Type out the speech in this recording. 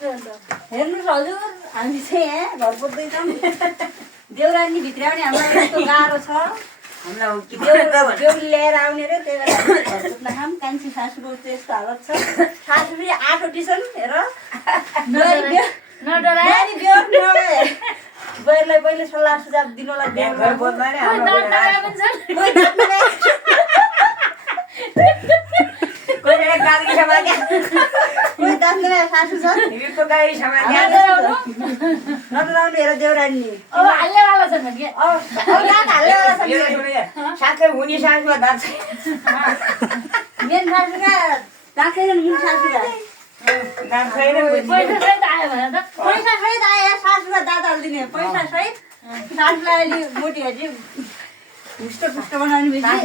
हेर्नुहोस् हजुर हामी चाहिँ यहाँ घर पुग्दैछौँ देउरानी भित्राउने हामीलाई यस्तो गाह्रो छ बेहुली ल्याएर आउने रे त्यही भएर घर पुग्न खाऊँ कान्छी सासूको चाहिँ यस्तो हालत छ सासू पनि 8 उठिसन् हेर बुहारीलाई पहिले सल्लाह सुझाव दिनुलाई सासू छ हेर देउरानी साथै हुने सासुमा दाँत मेन सासूका दाँत छैन मुन सासूका पैसा सहित आए सासूलाई दाँत हालिदिने पैसा सहित सासूलाई अलि मोटी हाली हुष्ट पुष्ट बनाउने बेसी